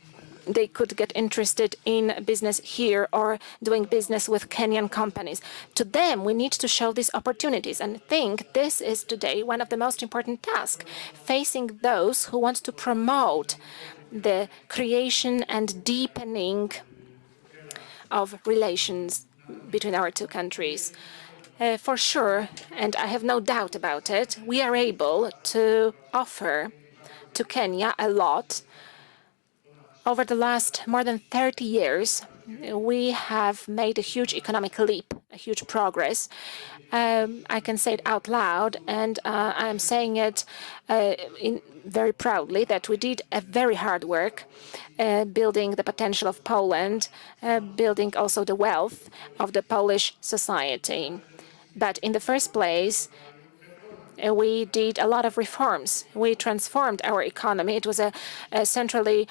they could get interested in business here or doing business with Kenyan companies. To them, we need to show these opportunities, and I think this is today one of the most important tasks, facing those who want to promote the creation and deepening of relations between our two countries. For sure, and I have no doubt about it, we are able to offer to Kenya a lot. Over the last more than 30 years, we have made a huge economic leap, a huge progress. I can say it out loud, and I'm saying it very proudly, that we did a very hard work building the potential of Poland, building also the wealth of the Polish society. But in the first place, we did a lot of reforms. We transformed our economy. It was a centrally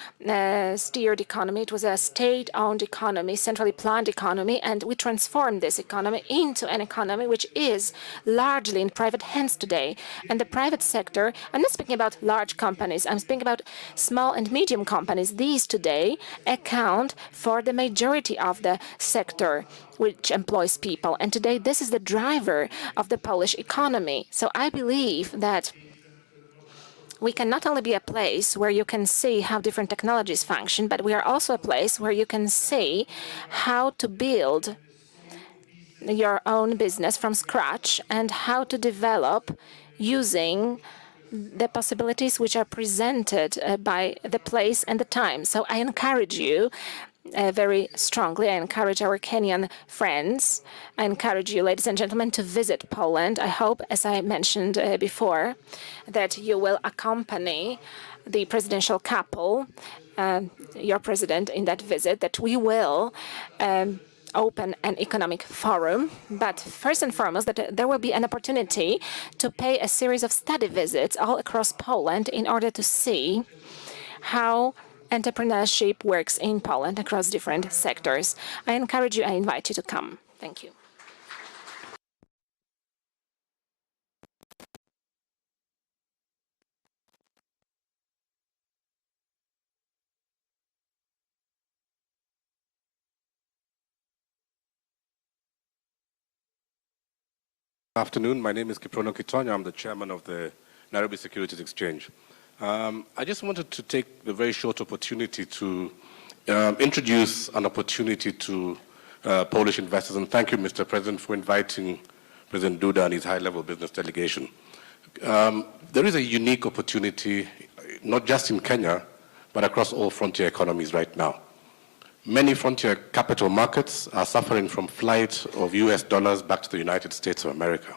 steered economy. It was a state-owned economy, centrally planned economy, and we transformed this economy into an economy which is largely in private hands today. And the private sector, I'm not speaking about large companies, I'm speaking about small and medium companies. These today account for the majority of the sector which employs people. And today, this is the driver of the Polish economy. So I believe that we can not only be a place where you can see how different technologies function, but we are also a place where you can see how to build your own business from scratch and how to develop using the possibilities which are presented by the place and the time. So I encourage you very strongly. I encourage our Kenyan friends. I encourage you, ladies and gentlemen, to visit Poland. I hope, as I mentioned before, that you will accompany the presidential couple, your president, in that visit, that we will open an economic forum, but first and foremost, that there will be an opportunity to pay a series of study visits all across Poland in order to see how entrepreneurship works in Poland across different sectors. I encourage you, I invite you to come. Thank you. Good afternoon. My name is Kiprono Kitonya. I'm the chairman of the Nairobi Securities Exchange. I just wanted to take the very short opportunity to introduce an opportunity to Polish investors, and thank you, Mr. President, for inviting President Duda and his high-level business delegation. There is a unique opportunity, not just in Kenya, but across all frontier economies right now. Many frontier capital markets are suffering from flight of US dollars back to the United States of America.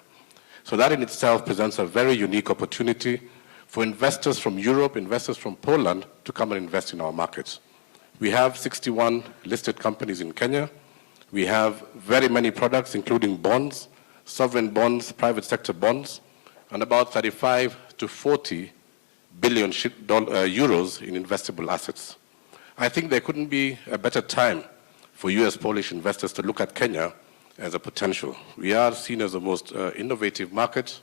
So that in itself presents a very unique opportunity for investors from Europe, investors from Poland, to come and invest in our markets. We have 61 listed companies in Kenya. We have very many products, including bonds, sovereign bonds, private sector bonds, and about 35 to 40 billion euros in investable assets. I think there couldn't be a better time for US-Polish investors to look at Kenya as a potential. We are seen as the most innovative market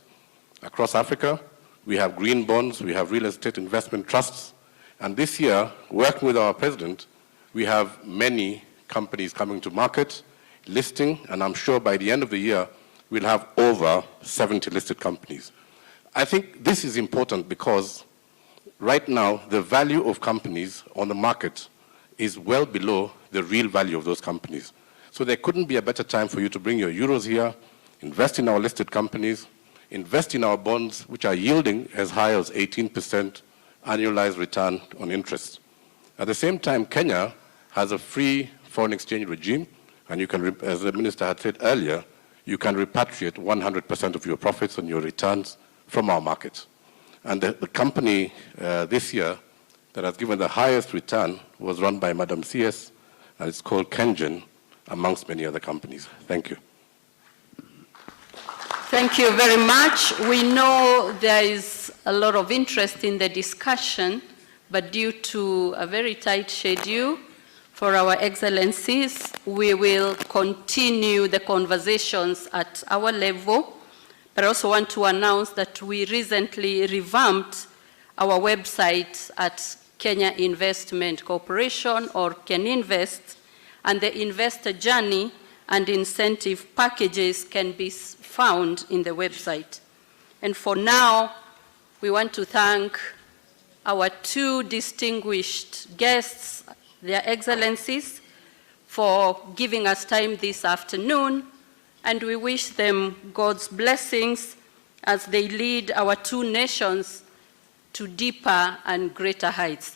across Africa. We have green bonds, we have real estate investment trusts, and this year, working with our president, we have many companies coming to market, listing, and I'm sure by the end of the year, we'll have over 70 listed companies. I think this is important because right now, the value of companies on the market is well below the real value of those companies. So there couldn't be a better time for you to bring your euros here, invest in our listed companies, invest in our bonds, which are yielding as high as 18% annualized return on interest. At the same time, Kenya has a free foreign exchange regime, and you can, as the minister had said earlier, you can repatriate 100% of your profits and your returns from our markets. And the company this year that has given the highest return was run by Madam CS, and it's called Kengen, amongst many other companies. Thank you. Thank you very much. We know there is a lot of interest in the discussion, but due to a very tight schedule for our excellencies, we will continue the conversations at our level. But I also want to announce that we recently revamped our website at Kenya Investment Corporation, or KenInvest, and the investor journey and incentive packages can be found in the website. And for now, we want to thank our two distinguished guests, their excellencies, for giving us time this afternoon, and we wish them God's blessings as they lead our two nations to deeper and greater heights.